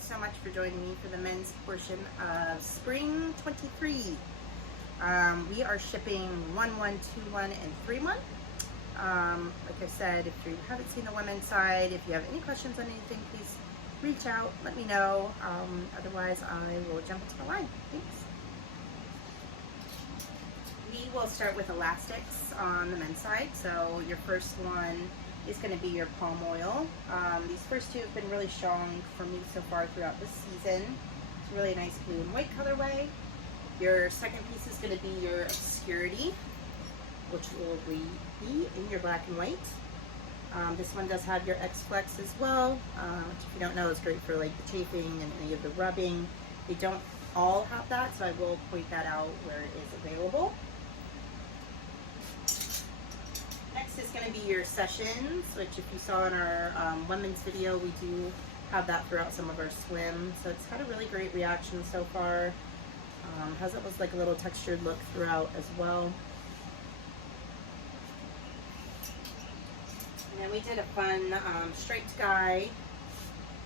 so much for joining me for the men's portion of Spring 23. We are shipping 1, 1, 2, 1, and 3, 1. Like I said, if you haven't seen the women's side, if you have any questions on anything, please reach out, let me know. Otherwise, I will jump into the line. Thanks. We will start with elastics on the men's side. So your first one is going to be your palm oil. These first two have been really strong for me so far throughout the season. It's a really nice blue and white colorway. Your second piece is going to be your obscurity, which will be in your black and white. This one does have your X-Flex as well, which if you don't know is great for like the chafing and any of the rubbing. They don't all have that, so I will point that out where it is available. Next is going to be your sessions, which if you saw in our women's video, we do have that throughout some of our swim. So it's had a really great reaction so far. Has it was like a little textured look throughout as well. And then we did a fun striped guy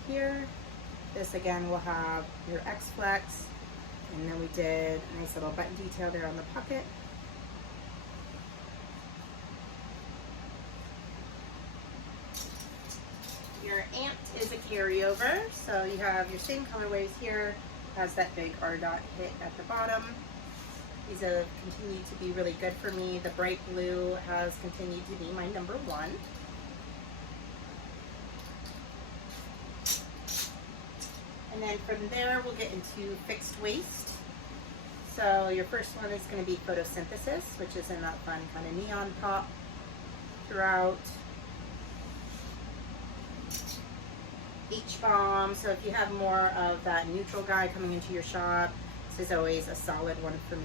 here. This again will have your X-Flex, and then we did a nice little button detail there on the pocket. Your Amped is a carryover, so you have your same colorways here. Has that big R dot hit at the bottom. These have continued to be really good for me. The bright blue has continued to be my number one. And then from there, we'll get into fixed waist. So your first one is going to be photosynthesis, which is in that fun kind of neon pop throughout. H-Bomb, so if you have more of that neutral guy coming into your shop, this is always a solid one for me.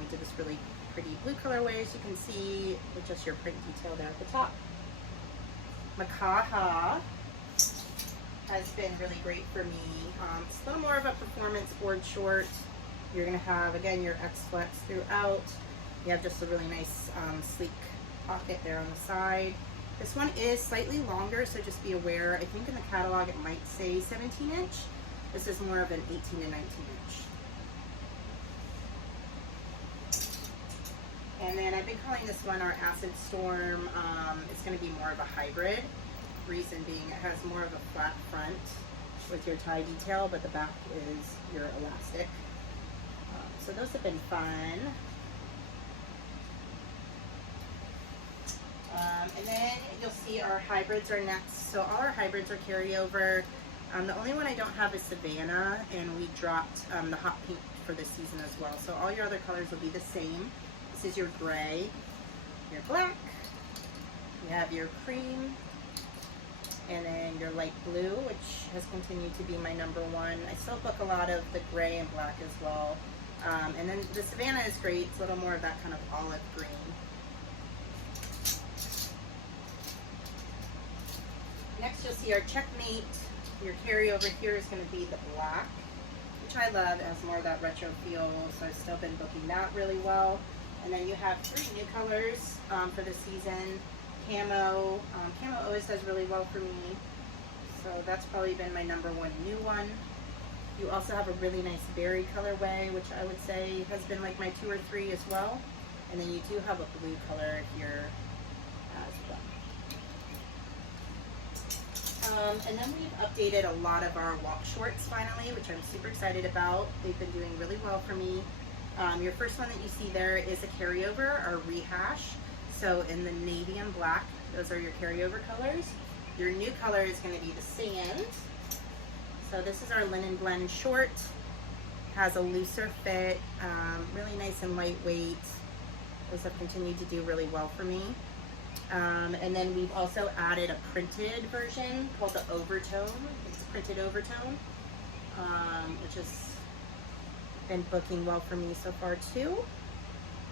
We did this really pretty blue colorway, as you can see, with just your print detail there at the top. Makaha has been really great for me. It's a little more of a performance board short. You're going to have, again, your X-Flex throughout. You have just a really nice sleek pocket there on the side. This one is slightly longer, so just be aware. I think in the catalog it might say 17 inch. This is more of an 18 to 19 inch. And then I've been calling this one our Acid Storm. It's going to be more of a hybrid. Reason being it has more of a flat front with your tie detail, but the back is your elastic. So those have been fun. And then you'll see our hybrids are next. So all our hybrids are carryover. The only one I don't have is Savannah, and we dropped the hot pink for this season as well. So all your other colors will be the same. This is your gray, your black, you have your cream, and then your light blue, which has continued to be my number one. I still book a lot of the gray and black as well. And then the Savannah is great. It's a little more of that kind of olive green. Next, you'll see our Checkmate. Your carryover here is going to be the black, which I love. It has more of that retro feel, so I've still been booking that really well. And then you have 3 new colors for the season. Camo. Camo always does really well for me, so that's probably been my number one new one. You also have a really nice berry colorway, which I would say has been like my 2 or 3 as well. And then you do have a blue color here as well. And then we've updated a lot of our walk shorts finally, which I'm super excited about. They've been doing really well for me. Your first one that you see there is a carryover, or rehash. So in the navy and black, those are your carryover colors. Your new color is going to be the sand. So this is our linen blend short. Has a looser fit, really nice and lightweight. Those have continued to do really well for me. And then we've also added a printed version called the Overtone. It's printed overtone, which has been booking well for me so far too.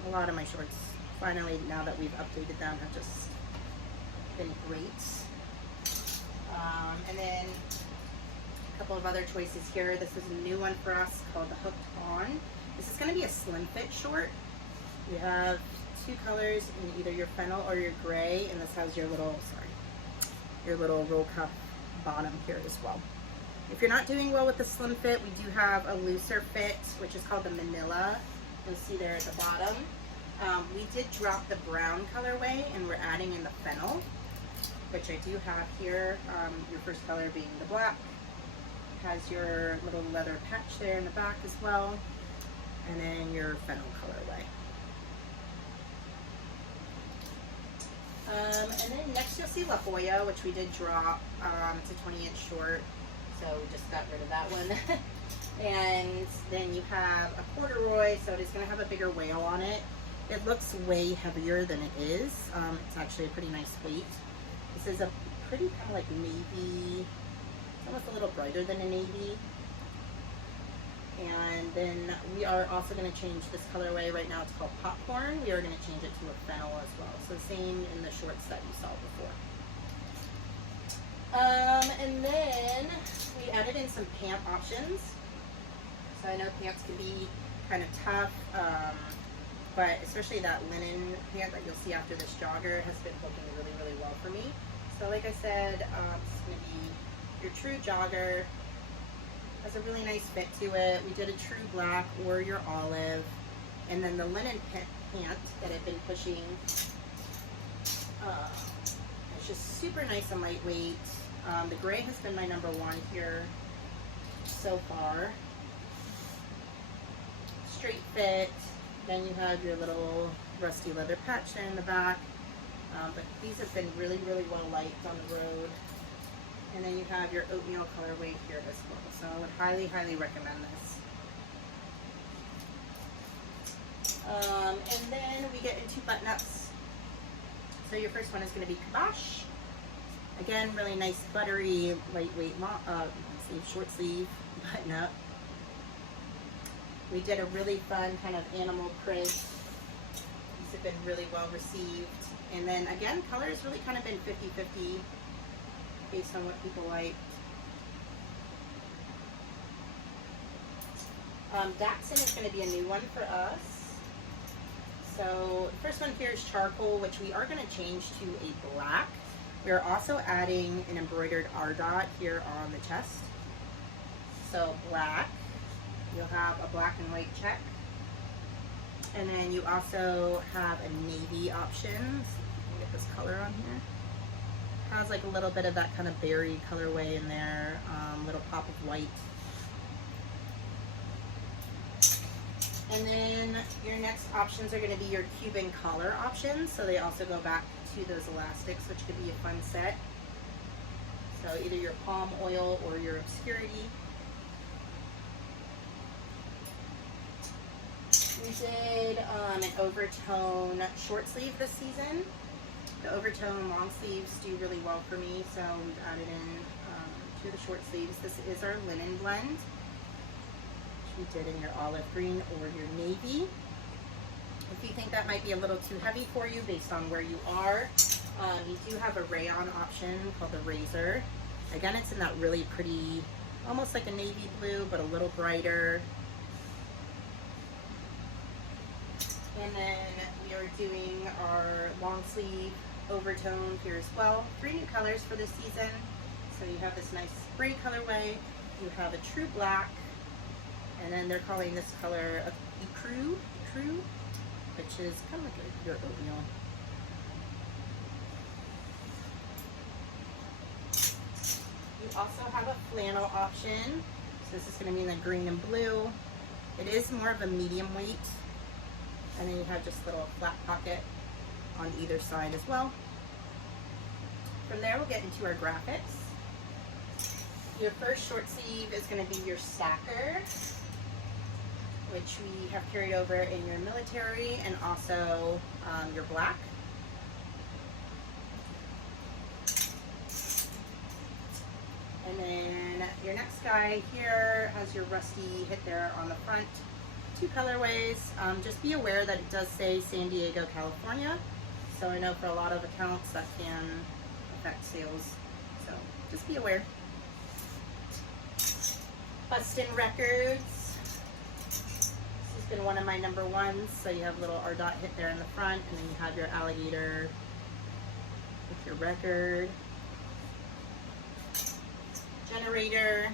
A lot of my shorts, finally, now that we've updated them, have just been great. And then a couple of other choices here. This is a new one for us called the Hooked On. This is going to be a slim fit short. You have 2 colors in either your fennel or your gray, and this has your little, your little roll cuff bottom here as well. If you're not doing well with the slim fit, we do have a looser fit, which is called the Manila. You'll see there at the bottom. We did drop the brown colorway and we're adding in the fennel, which I do have here. Your first color being the black. Has your little leather patch there in the back as well. And then your fennel colorway. And then next you'll see La Jolla, which we did drop. It's a 20-inch short, so we just got rid of that one. And then you have a corduroy, so it is going to have a bigger wale on it. It looks way heavier than it is. It's actually a pretty nice weight. This is a pretty kind of like navy, it's almost a little brighter than a navy. And then we are also going to change this colorway. Right now it's called popcorn. We are going to change it to a fennel as well. So same in the shorts that you saw before. And then we added in some pant options. So I know pants can be kind of tough, but especially that linen pant that you'll see after this jogger has been looking really, really well for me. So like I said, it's going to be your true jogger. Has a really nice fit to it. We did a true black or your olive. And then the linen pant that I've been pushing, it's just super nice and lightweight. The gray has been my number one here so far. Straight fit. Then you have your little rusty leather patch there in the back. But these have been really, really well liked on the road. And then you have your oatmeal colorway here as well. So I would highly, highly recommend this. And then we get into button-ups. So your first one is going to be Kibosh. Again, really nice, buttery, lightweight, short sleeve button-up. We did a really fun kind of animal print. These have been really well received. And then again, color has really kind of been 50-50 based on what people like. Dachshund is going to be a new one for us. So the first one here is charcoal, which we are going to change to a black. We are also adding an embroidered R dot here on the chest. So black. You'll have a black and white check. And then you also have a navy option. So let me get this color on here. Has like a little bit of that kind of berry colorway in there, little pop of white. And then your next options are going to be your Cuban collar options. So they also go back to those elastics, which could be a fun set. So either your palm oil or your obscurity. We did an overtone short sleeve this season. The overtone long sleeves do really well for me, so we've added in to the short sleeves. This is our linen blend, which we did in your olive green or your navy. If you think that might be a little too heavy for you based on where you are, you do have a rayon option called the Razor. Again, it's in that really pretty, almost like a navy blue, but a little brighter. And then we are doing our long sleeve overtone here as well. 3 new colors for this season. So you have this nice gray colorway, you have a true black, and then they're calling this color a ecru, which is kind of like your oatmeal. You also have a flannel option. So this is going to be in the green and blue. It is more of a medium weight. And then you have just a little flat pocket on either side as well. From there, we'll get into our graphics. Your first short sleeve is going to be your stacker, which we have carried over in your military and also your black. And then your next guy here has your rusty hit there on the front. 2 colorways. Just be aware that it does say San Diego, California. So I know for a lot of accounts that can affect sales. So just be aware. Bustin' Records. This has been one of my number ones. So you have a little R dot hit there in the front, and then you have your alligator with your record. Generator.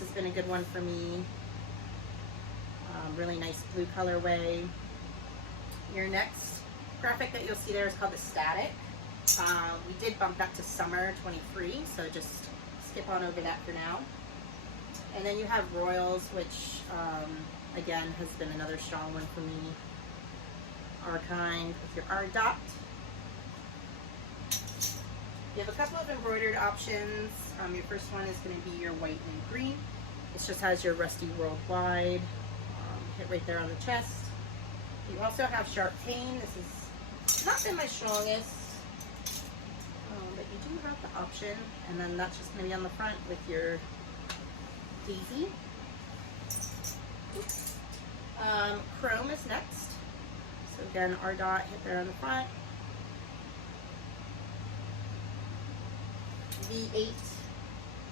has been a good one for me. Really nice blue colorway. Your next graphic that you'll see there is called the Static. We did bump that to summer 23, so just skip on over that for now. And then you have Royals, which again has been another strong one for me. R-kind with your R dot. You have a couple of embroidered options. Your first one is going to be your white and green. It just has your Rusty Worldwide hit right there on the chest. You also have Sharp Pain. This has not been my strongest, but you do have the option. And then that's just going to be on the front with your Daisy. Chrome is next. So again, R dot hit there on the front. V8.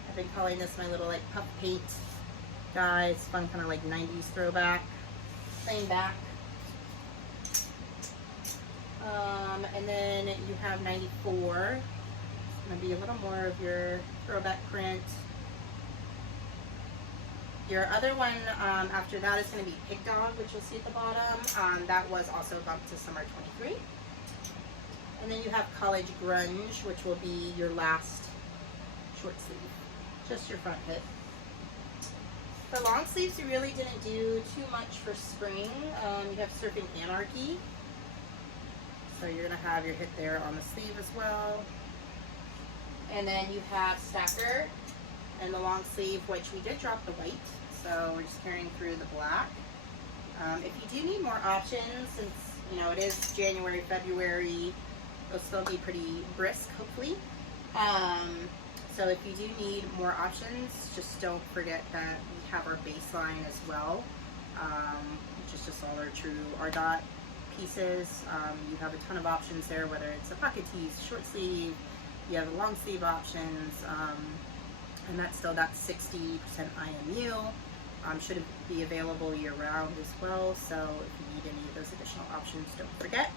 I've been calling this my little like puff paint guy. It's fun, kind of like 90s throwback. Plain back. And then you have 94. It's going to be a little more of your throwback print. Your other one after that is going to be Pig Dog, which you'll see at the bottom. That was also bumped to summer 23. And then you have College Grunge, which will be your last short sleeve. Just your front hip. For long sleeves, you really didn't do too much for spring. You have Surfing Anarchy. So you're going to have your hit there on the sleeve as well. And then you have Stacker and the long sleeve, which we did drop the white. So we're just carrying through the black. If you do need more options, since you know it is January, February, it'll still be pretty brisk, hopefully. So if you do need more options, just don't forget that we have our baseline as well, which is just all our true R dot pieces. You have a ton of options there, whether it's a pocket tees, short sleeve, you have the long sleeve options, and that's still that 60% IMU. Should be available year round as well, so if you need any of those additional options, don't forget.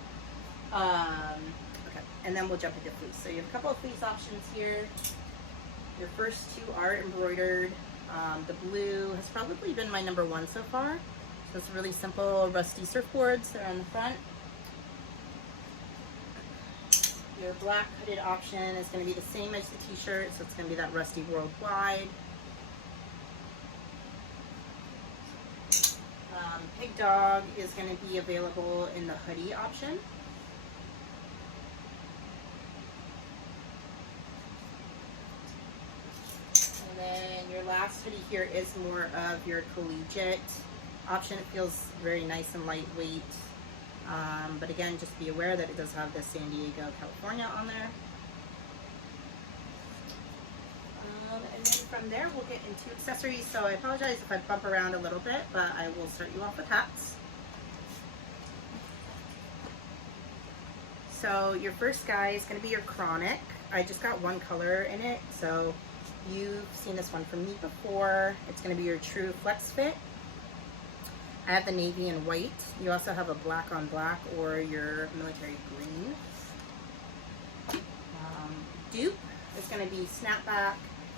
Okay, and then we'll jump into fleece. So you have a couple of fleece options here. Your first two are embroidered. The blue has probably been my number one so far. So it's really simple, rusty surfboards. They're on the front. Your black hooded option is going to be the same as the t-shirt, so it's going to be that Rusty Worldwide. Pig Dog is going to be available in the hoodie option. And then your last hoodie here is more of your collegiate option. It feels very nice and lightweight. But again, just be aware that it does have the San Diego, California on there. And then from there, we'll get into accessories. So I apologize if I bump around a little bit, but I will start you off with hats. So your first guy is going to be your Chronic. I just got one color in it, so you've seen this one from me before. It's going to be your True Flex Fit. I have the navy and white. You also have a black on black or your military green. Dupe is going to be snapback.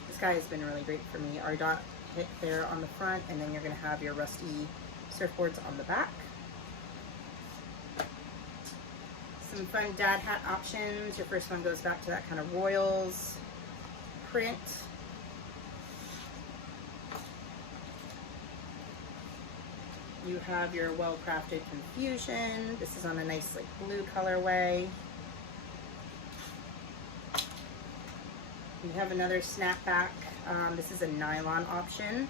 This guy has been really great for me. R dot hit there on the front, and then you're going to have your rusty surfboards on the back. Some fun dad hat options. Your first one goes back to that kind of Royals print. You have your well-crafted Confusion. This is on a nice like blue colorway. You have another snapback. This is a nylon option.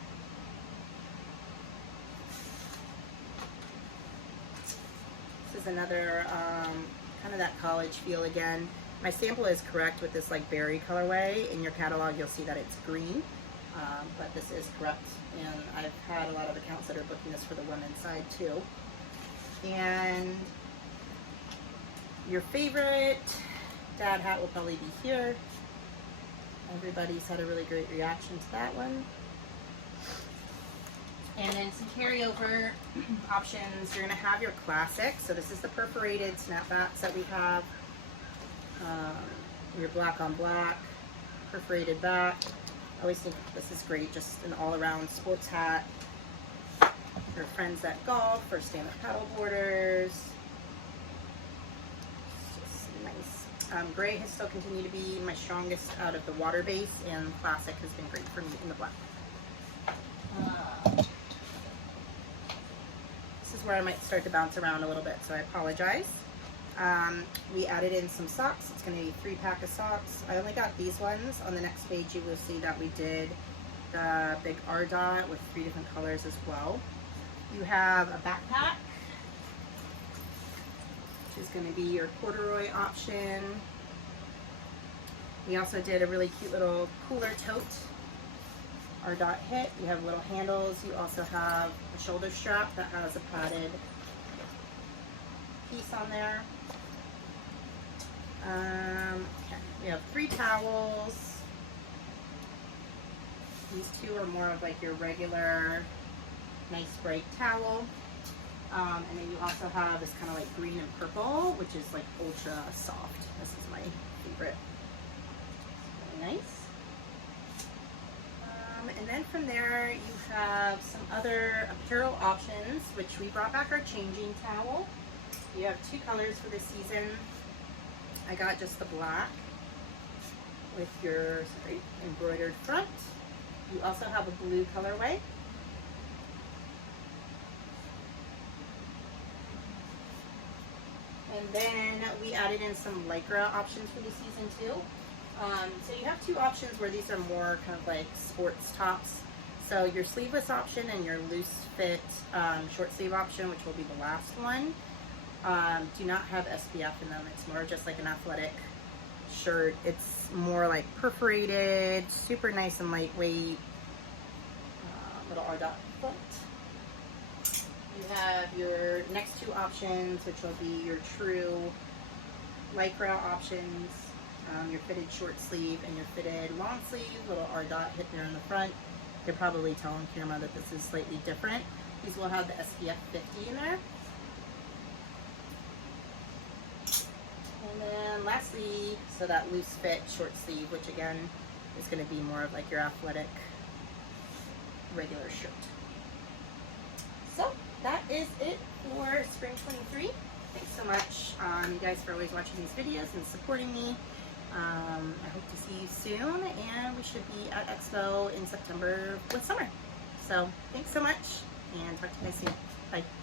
This is another kind of that college feel again. My sample is correct with this like berry colorway. In your catalog, you'll see that it's green. But this is correct, and I've had a lot of accounts that are booking this for the women's side too. And your favorite dad hat will probably be here. Everybody's had a really great reaction to that one. And then some carryover options. You're going to have your classic. So this is the perforated snapbacks that we have. Your black on black, perforated back. always think this is great, just an all-around sports hat for friends that golf or stand-up paddle boarders. It's just nice. Gray has still continued to be my strongest out of the water base, and classic has been great for me in the black. This is where I might start to bounce around a little bit, so I apologize. We added in some socks. It's going to be 3-pack of socks. I only got these ones. On the next page you will see that we did the big R dot with 3 different colors as well. You have a backpack, which is going to be your corduroy option. We also did a really cute little cooler tote, R dot hit. You have little handles. You also have a shoulder strap that has a padded piece on there. Okay. We have 3 towels. These 2 are more of like your regular nice bright towel. And then you also have this kind of like green and purple, which is like ultra soft. This is my favorite. It's really nice. And then from there you have some other apparel options, which we brought back our changing towel. You have 2 colors for this season. I got just the black with your embroidered front. You also have a blue colorway. And then we added in some Lycra options for the season too. So you have 2 options where these are more kind of like sports tops. So your sleeveless option and your loose fit short sleeve option, which will be the last one, do not have SPF in them. It's more just like an athletic shirt. It's more like perforated, super nice and lightweight. Little R dot foot. You have your next 2 options, which will be your true Lycra options, your fitted short sleeve and your fitted long sleeve, little R dot hit there in the front. You can probably tell on camera that this is slightly different. These will have the SPF 50 in there. And then lastly, so that loose fit short sleeve, which again is going to be more of like your athletic regular shirt. So that is it for spring 23. Thanks so much, you guys, for always watching these videos and supporting me. I hope to see you soon, and we should be at Expo in September with summer. So thanks so much, and talk to you guys soon. Bye.